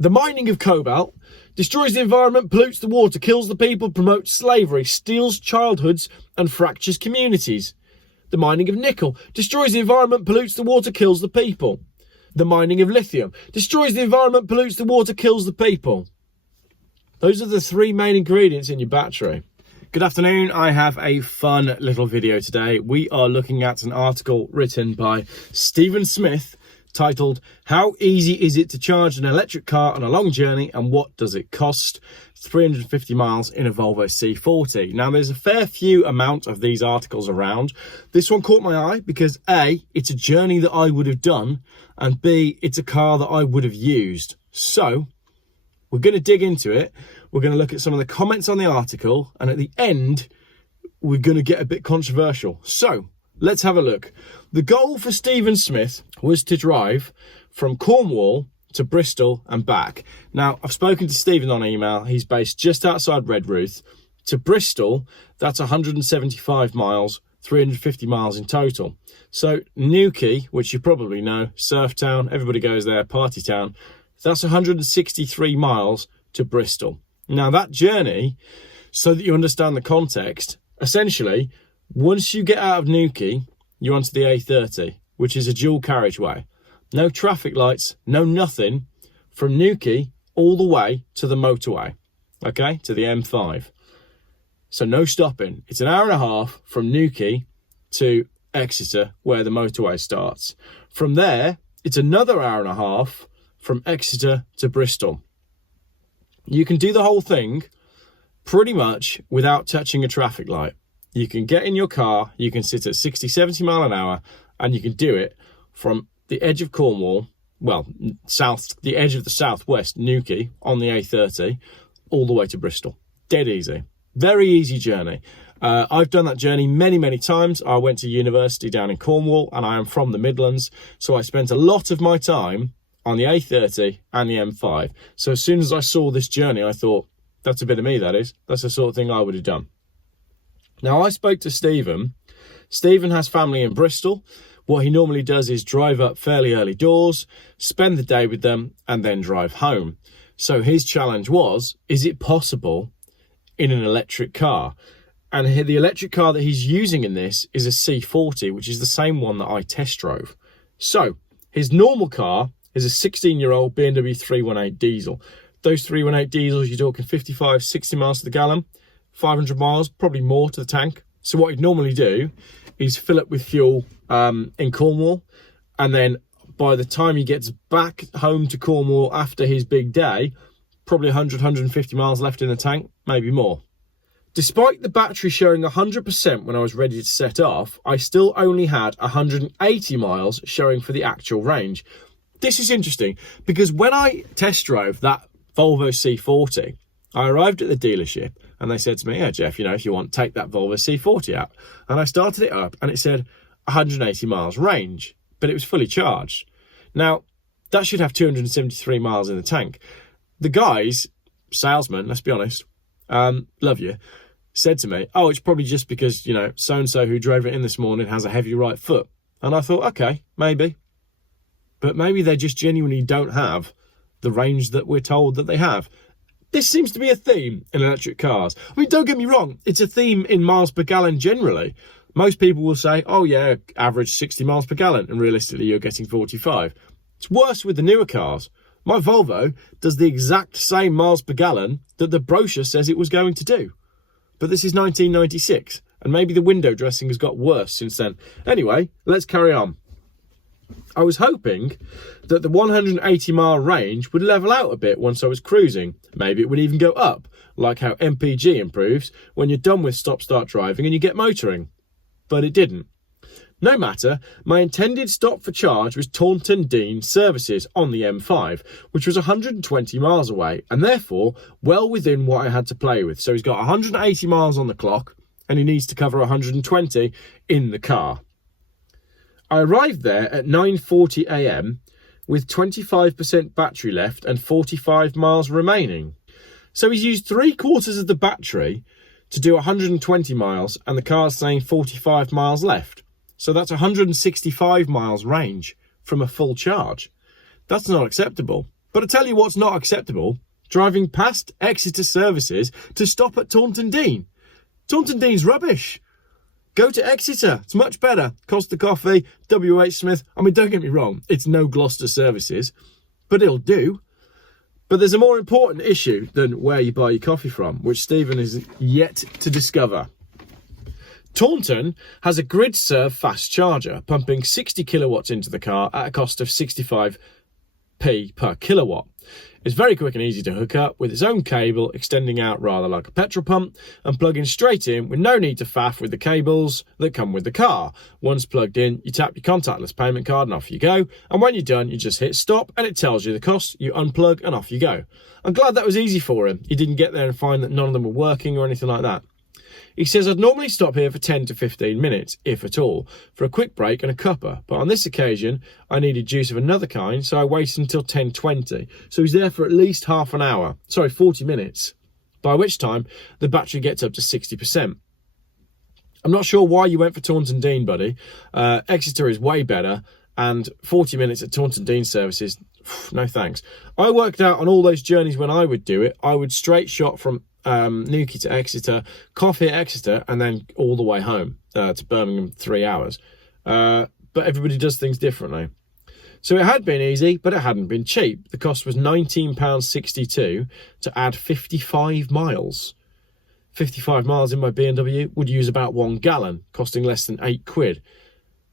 The mining of cobalt destroys the environment, pollutes the water, kills the people, promotes slavery, steals childhoods and fractures communities. The mining of nickel destroys the environment, pollutes the water, kills the people. The mining of lithium destroys the environment, pollutes the water, kills the people. Those are the three main ingredients in your battery. Good afternoon. I have a fun little video today. We are looking at an article written by Stephen Smith titled, "How easy is it to charge an electric car on a long journey and what does it cost? 350 miles in a Volvo C40. Now, there's a fair few amount of these articles around. This one caught my eye because A, it's a journey that I would have done, and B, it's a car that I would have used. So we're going to dig into it. We're going to look at some of the comments on the article, and at the end, we're going to get a bit controversial. So let's have a look. The goal for Stephen Smith was to drive from Cornwall to Bristol and back. Now, I've spoken to Stephen on email. He's based just outside Redruth. To Bristol, that's 175 miles, 350 miles in total. So Newquay, which you probably know, surf town, everybody goes there, party town, that's 163 miles to Bristol. Now, that journey, so that you understand the context, essentially, once you get out of Newquay, you're onto the A30, which is a dual carriageway. No traffic lights, no nothing, from Newquay all the way to the motorway, okay, to the M5. So no stopping. It's an hour and a half from Newquay to Exeter, where the motorway starts. From there, it's another hour and a half from Exeter to Bristol. You can do the whole thing pretty much without touching a traffic light. You can get in your car, you can sit at 60, 70 mile an hour, and you can do it from the edge of Cornwall, well, the edge of the southwest, Newquay, on the A30, all the way to Bristol. Dead easy. Very easy journey. I've done that journey many, many times. I went to university down in Cornwall, and I am from the Midlands, so I spent a lot of my time on the A30 and the M5. So as soon as I saw this journey, I thought, that's a bit of me, that is. That's the sort of thing I would have done. Now, I spoke to Stephen. Stephen has family in Bristol. What he normally does is drive up fairly early doors, spend the day with them, and then drive home. So his challenge was, is it possible in an electric car? And the electric car that he's using in this is a C40, which is the same one that I test drove. So his normal car is a 16-year-old BMW 318 diesel. Those 318 diesels, you're talking 55, 60 miles to the gallon, 500 miles, probably more to the tank. So what he'd normally do is fill up with fuel in Cornwall, and then by the time he gets back home to Cornwall after his big day, probably 100, 150 miles left in the tank, maybe more. Despite the battery showing 100% when I was ready to set off, I still only had 180 miles showing for the actual range. This is interesting because when I test drove that Volvo C40, I arrived at the dealership and they said to me, "Yeah, Geoff, you know, if you want, take that Volvo C40 out." And I started it up and it said 180 miles range, but it was fully charged. Now, that should have 273 miles in the tank. The guys, salesman, let's be honest, love you, said to me, "Oh, it's probably just because, you know, so-and-so who drove it in this morning has a heavy right foot." And I thought, okay, maybe. But maybe they just genuinely don't have the range that we're told that they have. This seems to be a theme in electric cars. I mean, don't get me wrong, it's a theme in miles per gallon generally. Most people will say, oh yeah, average 60 miles per gallon, and realistically you're getting 45. It's worse with the newer cars. My Volvo does the exact same miles per gallon that the brochure says it was going to do. But this is 1996, and maybe the window dressing has got worse since then. Anyway, let's carry on. I was hoping that the 180 mile range would level out a bit once I was cruising. Maybe it would even go up, like how MPG improves when you're done with stop-start driving and you get motoring. But it didn't. No matter, my intended stop for charge was Taunton Dean Services on the M5, which was 120 miles away and therefore well within what I had to play with. So he's got 180 miles on the clock and he needs to cover 120 in the car. I arrived there at 9:40 a.m. with 25% battery left and 45 miles remaining. So he's used 3/4 of the battery to do 120 miles and the car's saying 45 miles left. So that's 165 miles range from a full charge. That's not acceptable. But I tell you what's not acceptable, driving past Exeter services to stop at Taunton Dean. Taunton Dean's rubbish. Go to Exeter, it's much better. Costa Coffee, WH Smith. I mean, don't get me wrong, it's no Gloucester services, but it'll do. But there's a more important issue than where you buy your coffee from, which Stephen is yet to discover. Taunton has a grid serve fast charger, pumping 60 kilowatts into the car at a cost of 65p per kilowatt. It's very quick and easy to hook up with its own cable extending out rather like a petrol pump and plugging straight in with no need to faff with the cables that come with the car. Once plugged in, you tap your contactless payment card and off you go. And when you're done, you just hit stop and it tells you the cost. You unplug and off you go. I'm glad that was easy for him. He didn't get there and find that none of them were working or anything like that. He says, I'd normally stop here for 10 to 15 minutes, if at all, for a quick break and a cuppa. But on this occasion, I needed juice of another kind, so I waited until 10:20. So he's there for at least 40 minutes, by which time the battery gets up to 60%. I'm not sure why you went for Taunton Dean, buddy. Exeter is way better, and 40 minutes at Taunton Dean services, no thanks. I worked out on all those journeys when I would do it, I would straight shot from Newquay to Exeter, coffee at Exeter, and then all the way home to Birmingham, 3 hours. But everybody does things differently. So it had been easy, but it hadn't been cheap. The cost was £19.62 to add 55 miles. 55 miles in my BMW would use about 1 gallon, costing less than £8.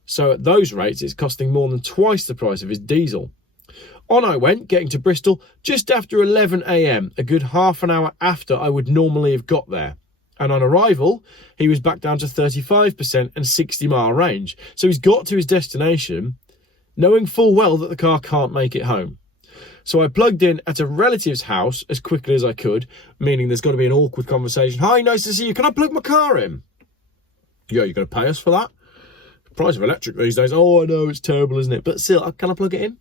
So at those rates, it's costing more than twice the price of his diesel. On I went, getting to Bristol just after 11 a.m, a good half an hour after I would normally have got there. And on arrival, he was back down to 35% and 60-mile range. So he's got to his destination, knowing full well that the car can't make it home. So I plugged in at a relative's house as quickly as I could, meaning there's got to be an awkward conversation. Hi, nice to see you. Can I plug my car in? Yeah, you're going to pay us for that? The price of electric these days. Oh, I know, it's terrible, isn't it? But still, can I plug it in?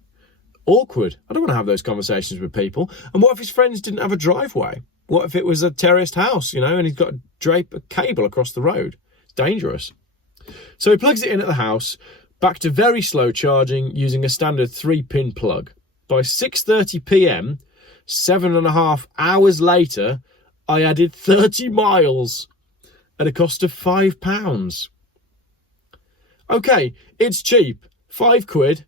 Awkward. I don't want to have those conversations with people. And what if his friends didn't have a driveway? What if it was a terraced house, and he's got to drape a cable across the road? It's dangerous. So he plugs it in at the house, back to very slow charging using a standard 3-pin plug. By 6:30 p.m, 7.5 hours later, I added 30 miles at a cost of £5. Okay, it's cheap. £5.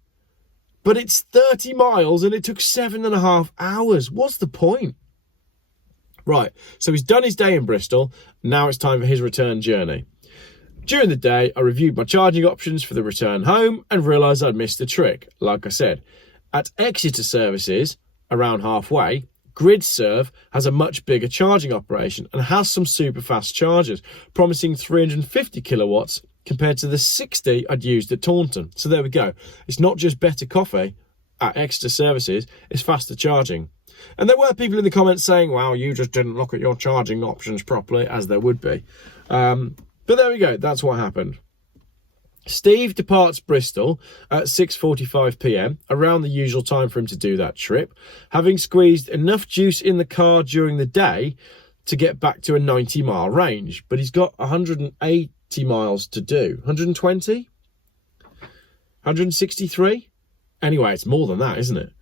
But it's 30 miles and it took 7.5 hours. What's the point? Right, so he's done his day in Bristol. Now it's time for his return journey. During the day, I reviewed my charging options for the return home and realised I'd missed the trick. Like I said, at Exeter services, around halfway, GridServe has a much bigger charging operation and has some super fast chargers, promising 350 kilowatts compared to the 60 I'd used at Taunton. So there we go. It's not just better coffee at Exeter services, it's faster charging. And there were people in the comments saying, wow, you just didn't look at your charging options properly, as there would be. But there we go, that's what happened. Steve departs Bristol at 6:45 p.m, around the usual time for him to do that trip, having squeezed enough juice in the car during the day to get back to a 90-mile range. But he's got 180 miles to do. 120? 163? Anyway, it's more than that, isn't it?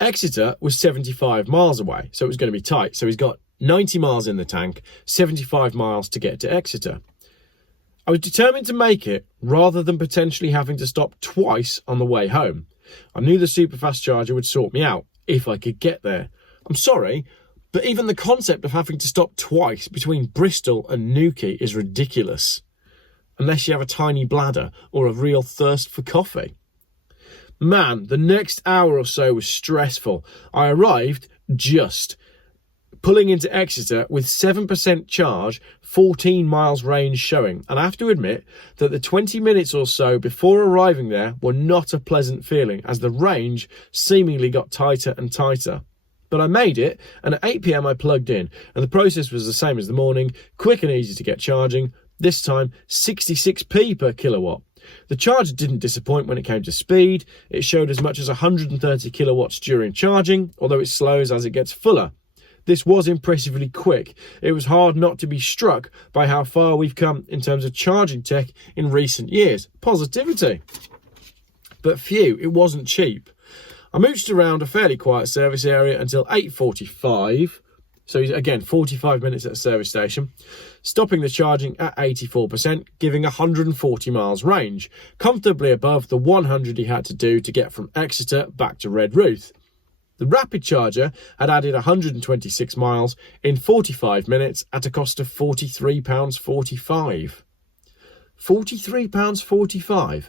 Exeter was 75 miles away, so it was going to be tight. So he's got 90 miles in the tank, 75 miles to get to Exeter. I was determined to make it rather than potentially having to stop twice on the way home. I knew the super fast charger would sort me out if I could get there. I'm sorry, but even the concept of having to stop twice between Bristol and Newquay is ridiculous. Unless you have a tiny bladder or a real thirst for coffee. Man, the next hour or so was stressful. I arrived just pulling into Exeter with 7% charge, 14 miles range showing. And I have to admit that the 20 minutes or so before arriving there were not a pleasant feeling, as the range seemingly got tighter and tighter. But I made it, and at 8 p.m. I plugged in, and the process was the same as the morning, quick and easy to get charging, this time 66p per kilowatt. The charger didn't disappoint when it came to speed. It showed as much as 130 kilowatts during charging, although it slows as it gets fuller. This was impressively quick. It was hard not to be struck by how far we've come in terms of charging tech in recent years. Positivity. But phew, it wasn't cheap. I mooched around a fairly quiet service area until 8:45. So again, 45 minutes at a service station, stopping the charging at 84%, giving 140 miles range, comfortably above the 100 he had to do to get from Exeter back to Redruth. The rapid charger had added 126 miles in 45 minutes at a cost of £43.45. £43.45.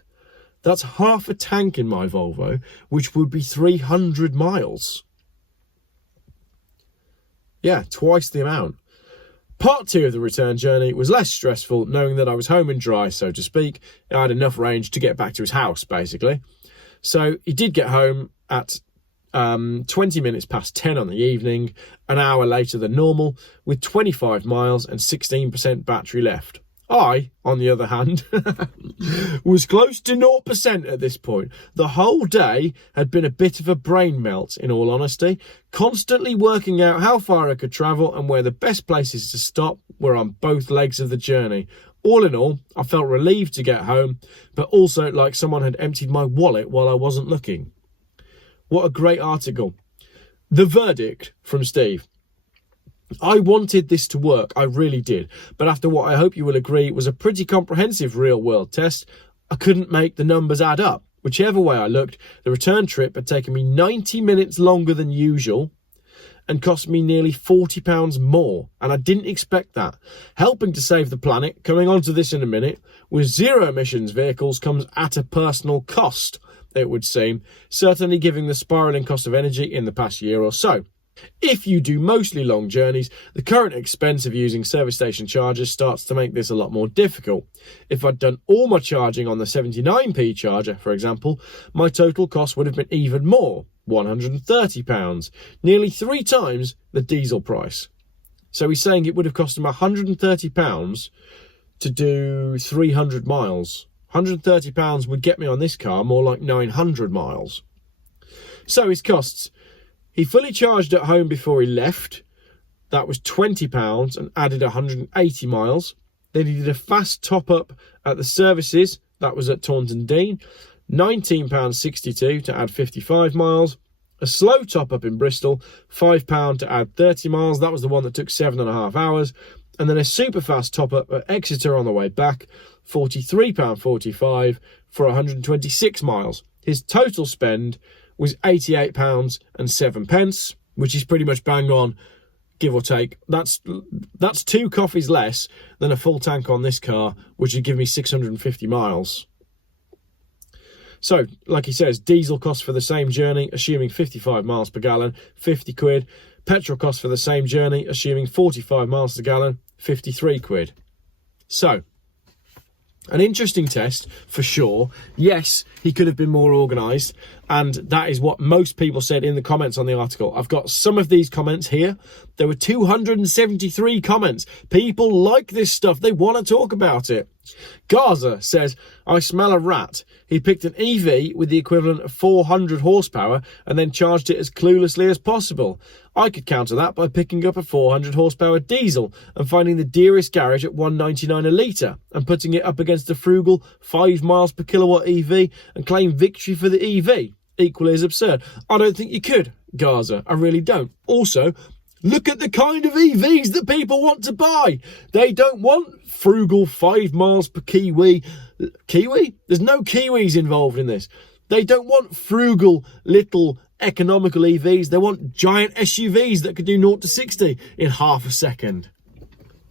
That's half a tank in my Volvo, which would be 300 miles. Yeah, twice the amount. Part 2 of the return journey was less stressful, knowing that I was home and dry, so to speak. I had enough range to get back to his house, basically. So he did get home at 20 minutes past 10 on the evening, an hour later than normal, with 25 miles and 16% battery left. I, on the other hand, was close to 0% at this point. The whole day had been a bit of a brain melt, in all honesty, constantly working out how far I could travel and where the best places to stop were on both legs of the journey. All in all, I felt relieved to get home, but also like someone had emptied my wallet while I wasn't looking. What a great article. The verdict from Steve. I wanted this to work, I really did, but after what I hope you will agree was a pretty comprehensive real-world test, I couldn't make the numbers add up. Whichever way I looked, the return trip had taken me 90 minutes longer than usual and cost me nearly £40 more, and I didn't expect that. Helping to save the planet, coming on to this in a minute, with zero emissions vehicles comes at a personal cost, it would seem, certainly giving the spiralling cost of energy in the past year or so. If you do mostly long journeys, the current expense of using service station chargers starts to make this a lot more difficult. If I'd done all my charging on the 79p charger, for example, my total cost would have been even more, £130, nearly 3 times the diesel price. So he's saying it would have cost him £130 to do 300 miles. £130 would get me on this car more like 900 miles. So his costs. He fully charged at home before he left. That was £20 and added 180 miles. Then he did a fast top-up at the services. That was at Taunton Dean. £19.62 to add 55 miles. A slow top-up in Bristol. £5 to add 30 miles. That was the one that took 7.5 hours. And then a super fast top-up at Exeter on the way back. £43.45 for 126 miles. His total spend was £88.07, which is pretty much bang on, give or take. That's 2 coffees less than a full tank on this car, which would give me 650 miles. So, like he says, diesel cost for the same journey, assuming 55 miles per gallon, 50 quid. Petrol cost for the same journey, assuming 45 miles per gallon, 53 quid. So, an interesting test, for sure. Yes, he could have been more organised, and that is what most people said in the comments on the article. I've got some of these comments here. There were 273 comments. People like this stuff. They want to talk about it. Gaza says, I smell a rat. He picked an EV with the equivalent of 400 horsepower and then charged it as cluelessly as possible. I could counter that by picking up a 400 horsepower diesel and finding the dearest garage at £1.99 a litre and putting it up against a frugal 5 miles per kilowatt EV and claim victory for the EV. Equally as absurd. I don't think you could, Gaza. I really don't. Also, look at the kind of EVs that people want to buy. They don't want frugal 5 miles per kiwi. Kiwi? There's no Kiwis involved in this. They don't want frugal little economical EVs. They want giant SUVs that could do 0 to 60 in half a second.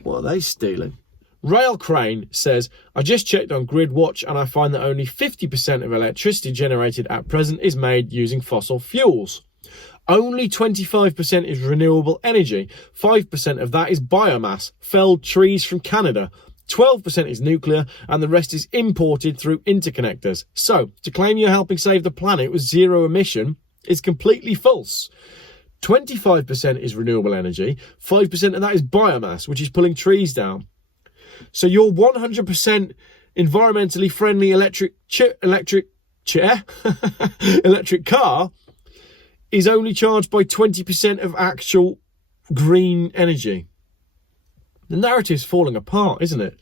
What are they stealing? Rail Crane says, I just checked on GridWatch and I find that only 50% of electricity generated at present is made using fossil fuels. Only 25% is renewable energy. 5% of that is biomass, felled trees from Canada. 12% is nuclear, and the rest is imported through interconnectors. So, to claim you're helping save the planet with zero emission is completely false. 25% is renewable energy. 5% of that is biomass, which is pulling trees down. So your 100% environmentally friendly electric car is only charged by 20% of actual green energy. The narrative's falling apart, isn't it?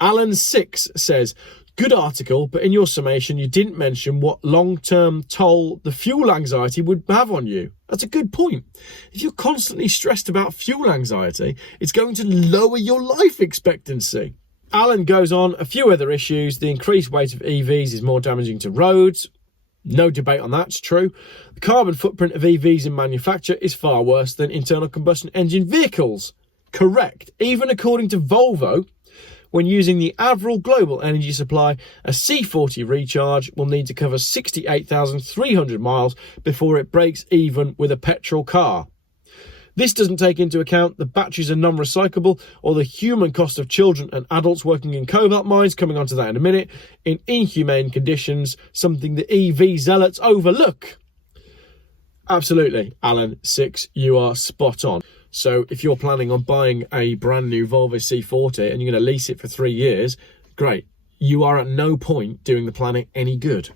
Alan6 says, Good article, but in your summation, you didn't mention what long-term toll the fuel anxiety would have on you. That's a good point. If you're constantly stressed about fuel anxiety, it's going to lower your life expectancy. Alan goes on, a few other issues. The increased weight of EVs is more damaging to roads. No debate on that, it's true. The carbon footprint of EVs in manufacture is far worse than internal combustion engine vehicles. Correct. Even according to Volvo, when using the Avril global energy supply, a C40 Recharge will need to cover 68,300 miles before it breaks even with a petrol car. This doesn't take into account the batteries are non-recyclable or the human cost of children and adults working in cobalt mines, coming onto that in a minute, in inhumane conditions, something the EV zealots overlook. Absolutely, Alan 6, you are spot on. So if you're planning on buying a brand new Volvo C40 and you're going to lease it for 3 years, great. You are at no point doing the planet any good.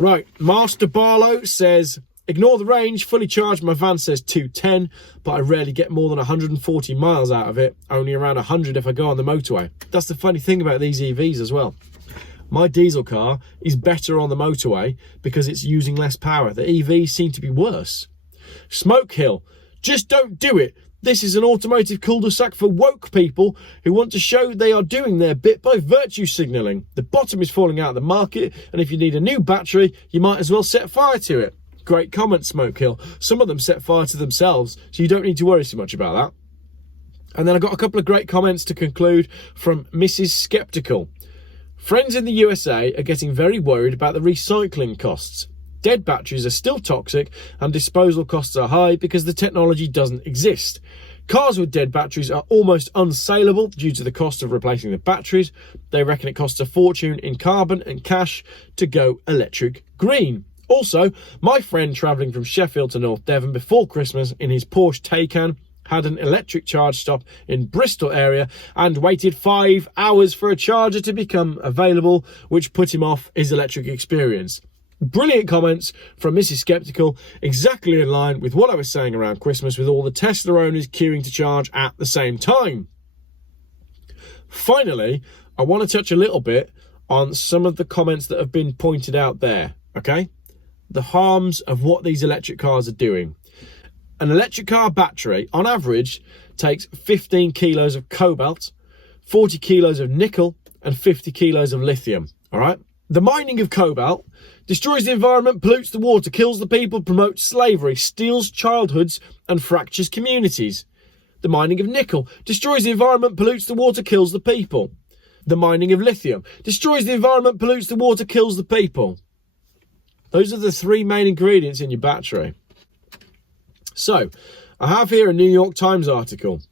Right, Master Barlow says, ignore the range, fully charged, my van says 210, but I rarely get more than 140 miles out of it, only around 100 if I go on the motorway. That's the funny thing about these EVs as well. My diesel car is better on the motorway because it's using less power. The EVs seem to be worse. Smoke Hill, just don't do it. This is an automotive cul-de-sac for woke people who want to show they are doing their bit by virtue signalling. The bottom is falling out of the market, and if you need a new battery, you might as well set fire to it. Great comment, Smoke Hill. Some of them set fire to themselves, so you don't need to worry so much about that. And then I got a couple of great comments to conclude from Mrs. Skeptical. Friends in the USA are getting very worried about the recycling costs. Dead batteries are still toxic and disposal costs are high because the technology doesn't exist. Cars with dead batteries are almost unsaleable due to the cost of replacing the batteries. They reckon it costs a fortune in carbon and cash to go electric green. Also, my friend travelling from Sheffield to North Devon before Christmas in his Porsche Taycan had an electric charge stop in Bristol area and waited 5 hours for a charger to become available, which put him off his electric experience. Brilliant comments from Mrs. Skeptical, exactly in line with what I was saying around Christmas with all the Tesla owners queuing to charge at the same time. Finally, I want to touch a little bit on some of the comments that have been pointed out there, okay? The harms of what these electric cars are doing. An electric car battery, on average, takes 15 kilos of cobalt, 40 kilos of nickel, and 50 kilos of lithium, all right? The mining of cobalt destroys the environment, pollutes the water, kills the people, promotes slavery, steals childhoods, and fractures communities. The mining of nickel destroys the environment, pollutes the water, kills the people. The mining of lithium destroys the environment, pollutes the water, kills the people. Those are the three main ingredients in your battery. So, I have here a New York Times article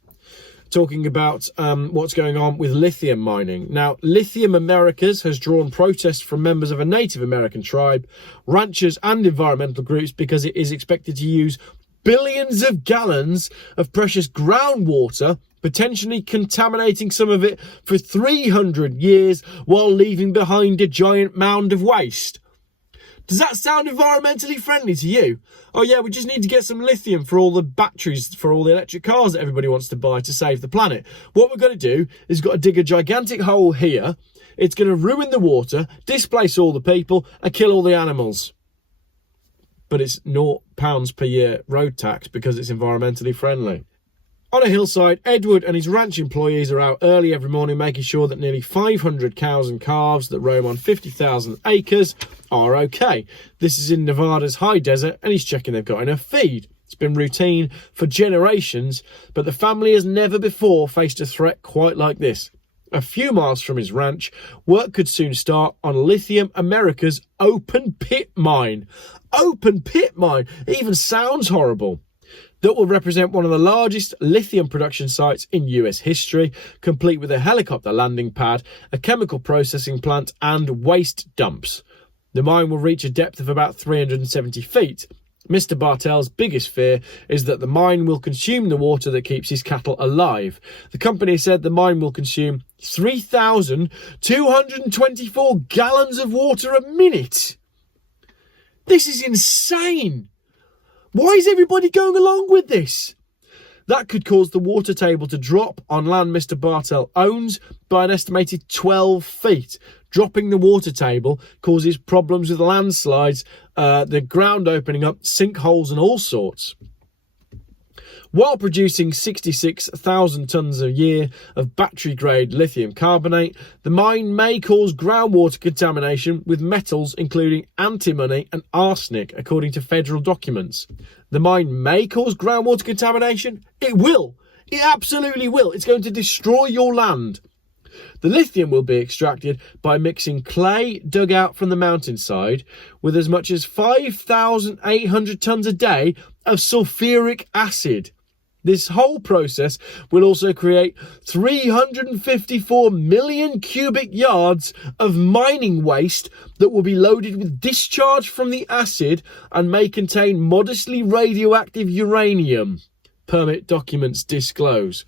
talking about what's going on with lithium mining. Now, Lithium Americas has drawn protests from members of a Native American tribe, ranchers and environmental groups because it is expected to use billions of gallons of precious groundwater, potentially contaminating some of it for 300 years while leaving behind a giant mound of waste. Does that sound environmentally friendly to you? Oh yeah, we just need to get some lithium for all the batteries for all the electric cars that everybody wants to buy to save the planet. What we're going to do is got to dig a gigantic hole here. It's going to ruin the water, displace all the people and kill all the animals. But it's £0 per year road tax because it's environmentally friendly. On a hillside, Edward and his ranch employees are out early every morning making sure that nearly 500 cows and calves that roam on 50,000 acres are okay. This is in Nevada's high desert and he's checking they've got enough feed. It's been routine for generations, but the family has never before faced a threat quite like this. A few miles from his ranch, work could soon start on Lithium America's open pit mine. Open pit mine even sounds horrible. That will represent one of the largest lithium production sites in US history, complete with a helicopter landing pad, a chemical processing plant and waste dumps. The mine will reach a depth of about 370 feet. Mr. Bartel's biggest fear is that the mine will consume the water that keeps his cattle alive. The company said the mine will consume 3,224 gallons of water a minute. This is insane. Why is everybody going along with this? That could cause the water table to drop on land Mr. Bartel owns by an estimated 12 feet. Dropping the water table causes problems with landslides, the ground opening up, sinkholes and all sorts. While producing 66,000 tonnes a year of battery-grade lithium carbonate, the mine may cause groundwater contamination with metals including antimony and arsenic, according to federal documents. The mine may cause groundwater contamination? It will. It absolutely will. It's going to destroy your land. The lithium will be extracted by mixing clay dug out from the mountainside with as much as 5,800 tonnes a day of sulfuric acid. This whole process will also create 354 million cubic yards of mining waste that will be loaded with discharge from the acid and may contain modestly radioactive uranium. Permit documents disclose.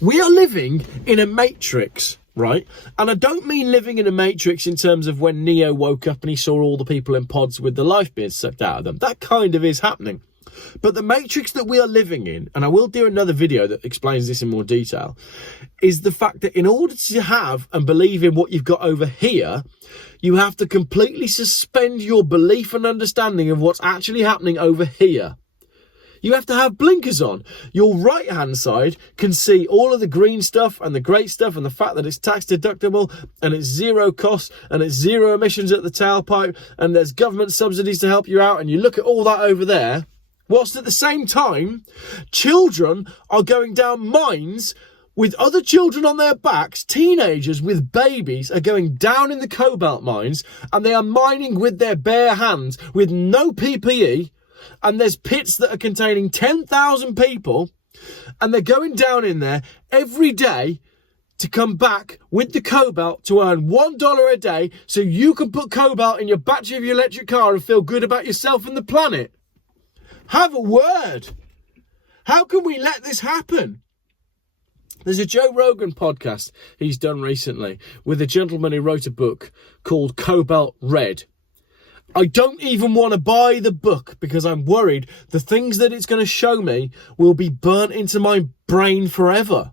We are living in a matrix, right? And I don't mean living in a matrix in terms of when Neo woke up and he saw all the people in pods with the life being sucked out of them. That kind of is happening. But the matrix that we are living in, and I will do another video that explains this in more detail, is the fact that in order to have and believe in what you've got over here, you have to completely suspend your belief and understanding of what's actually happening over here. You have to have blinkers on. Your right hand side can see all of the green stuff and the great stuff and the fact that it's tax deductible and it's zero cost and it's zero emissions at the tailpipe and there's government subsidies to help you out, and you look at all that over there, whilst at the same time, children are going down mines with other children on their backs. Teenagers with babies are going down in the cobalt mines and they are mining with their bare hands with no PPE. And there's pits that are containing 10,000 people and they're going down in there every day to come back with the cobalt to earn $1 a day so you can put cobalt in your battery of your electric car and feel good about yourself and the planet. Have a word. How can we let this happen? There's a Joe Rogan podcast he's done recently with a gentleman who wrote a book called Cobalt Red. I don't even want to buy the book because I'm worried the things that it's going to show me will be burnt into my brain forever.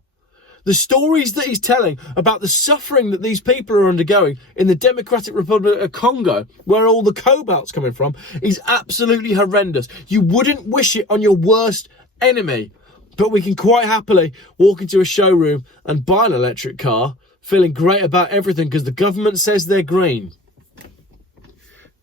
The stories that he's telling about the suffering that these people are undergoing in the Democratic Republic of Congo, where all the cobalt's coming from, is absolutely horrendous. You wouldn't wish it on your worst enemy. But we can quite happily walk into a showroom and buy an electric car, feeling great about everything because the government says they're green.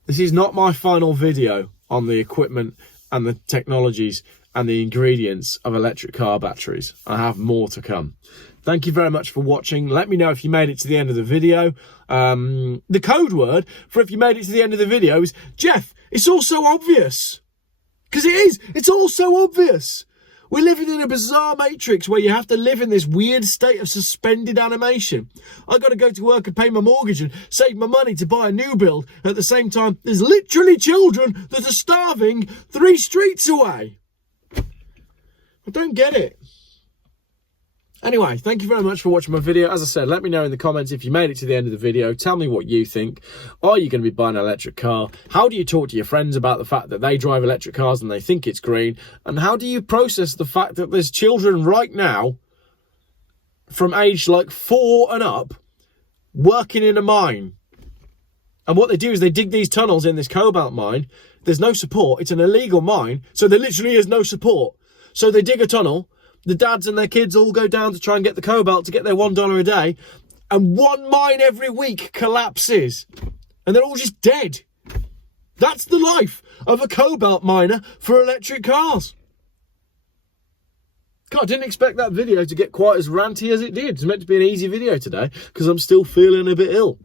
This is not my final video on the equipment and the technologies and the ingredients of electric car batteries. I have more to come. Thank you very much for watching. Let me know if you made it to the end of the video. The code word for if you made it to the end of the video is, Geoff, it's all so obvious. Because it is. It's all so obvious. We're living in a bizarre matrix where you have to live in this weird state of suspended animation. I've got to go to work and pay my mortgage and save my money to buy a new build. At the same time, there's literally children that are starving 3 streets away. I don't get it. Anyway, thank you very much for watching my video. As I said, let me know in the comments if you made it to the end of the video. Tell me what you think. Are you going to be buying an electric car? How do you talk to your friends about the fact that they drive electric cars and they think it's green? And how do you process the fact that there's children right now from age like 4 and up working in a mine? And what they do is they dig these tunnels in this cobalt mine. There's no support. It's an illegal mine. So there literally is no support. So they dig a tunnel. The dads and their kids all go down to try and get the cobalt to get their $1 a day. And one mine every week collapses. And they're all just dead. That's the life of a cobalt miner for electric cars. God, I didn't expect that video to get quite as ranty as it did. It's meant to be an easy video today because I'm still feeling a bit ill.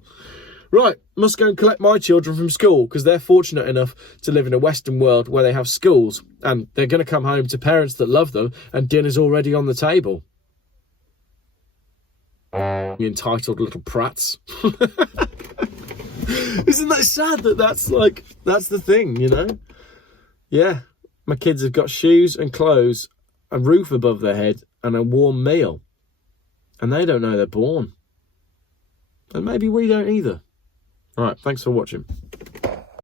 Right, must go and collect my children from school because they're fortunate enough to live in a Western world where they have schools and they're going to come home to parents that love them and dinner's already on the table. You entitled little prats. Isn't that sad that that's the thing, you know? Yeah, my kids have got shoes and clothes, a roof above their head and a warm meal. And they don't know they're born. And maybe we don't either. All right, thanks for watching.